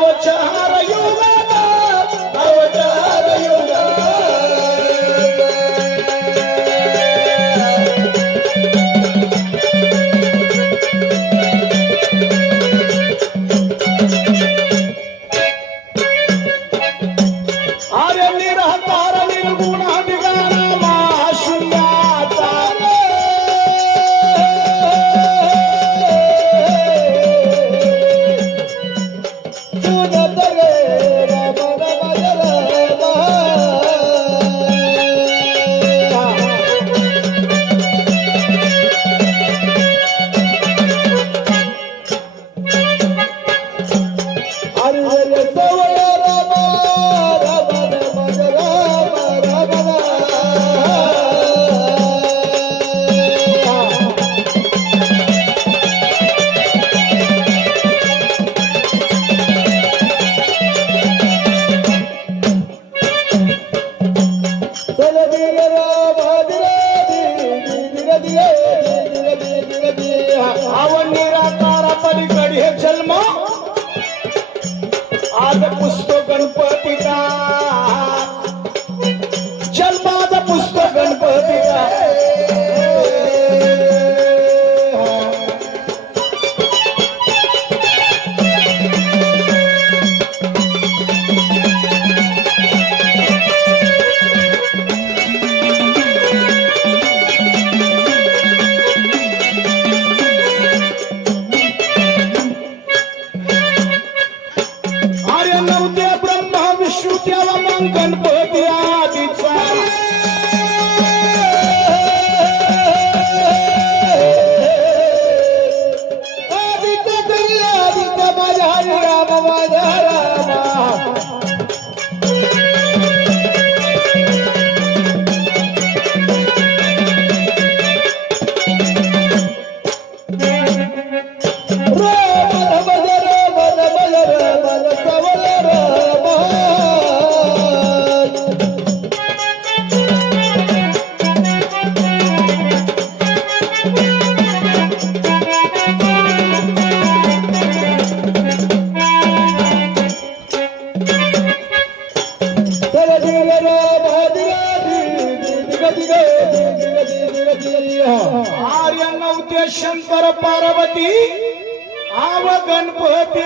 चाह push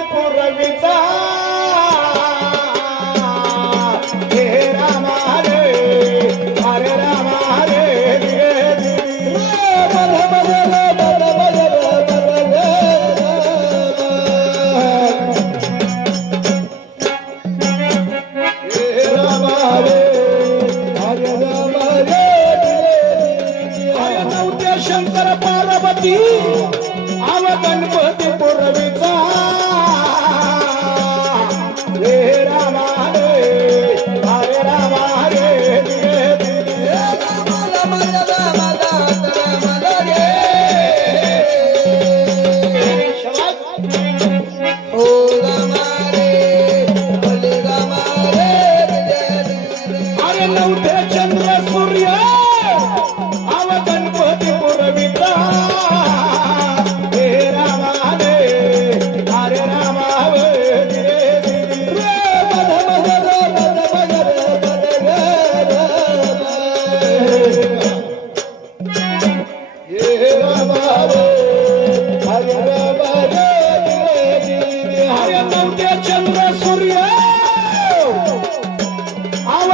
por la mitad.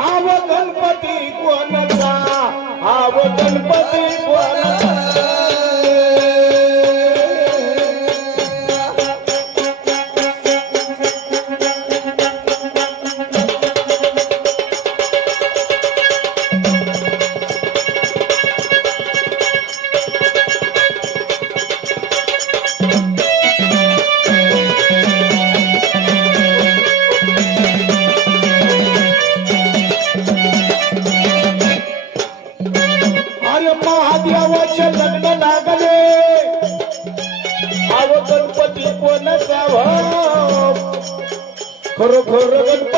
आव गणपती कोणता आव गणपती कोणता ঘোর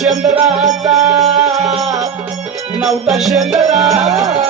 शेंद्राचा नव्हता शेंदरा.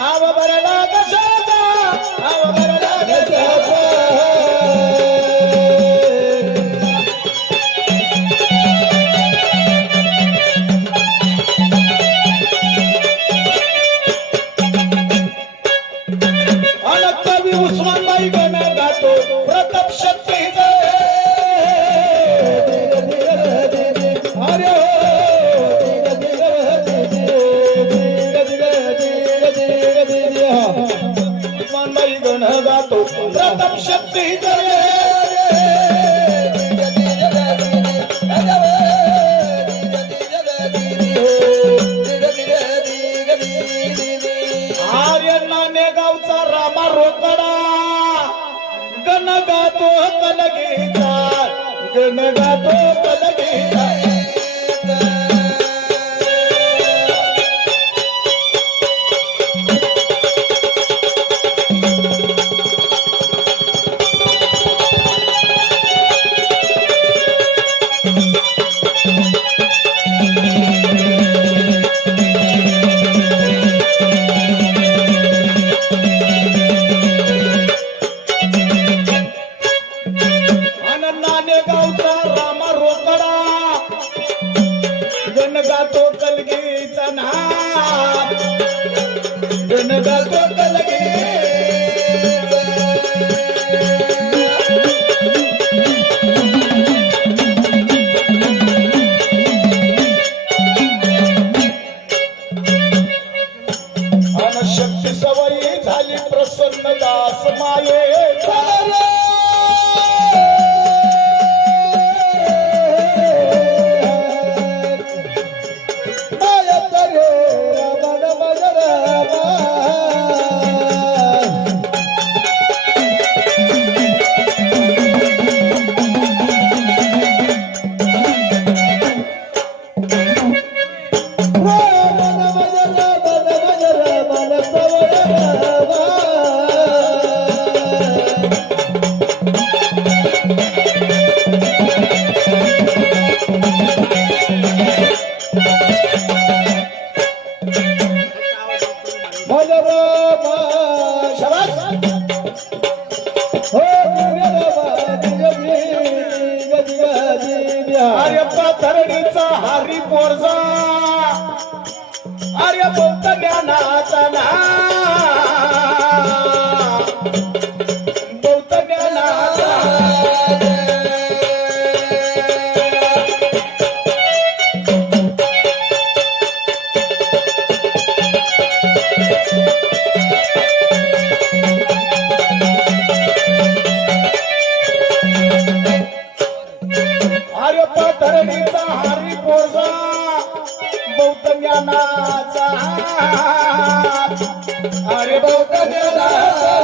ಅವ ಬರಲಾಗ जग गातो पद गीता अरे बौद्ध ज्ञानाचा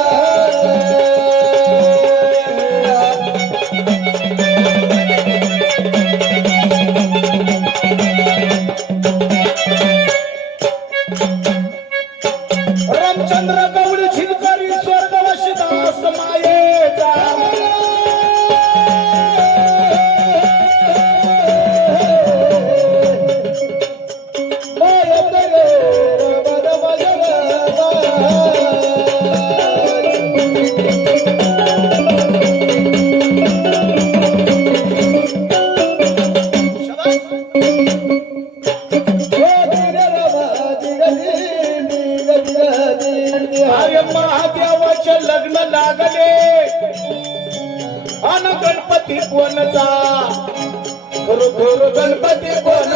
महादेवाचे लग्न लागले. अन गणपती कोणता खरोखर गणपती कोण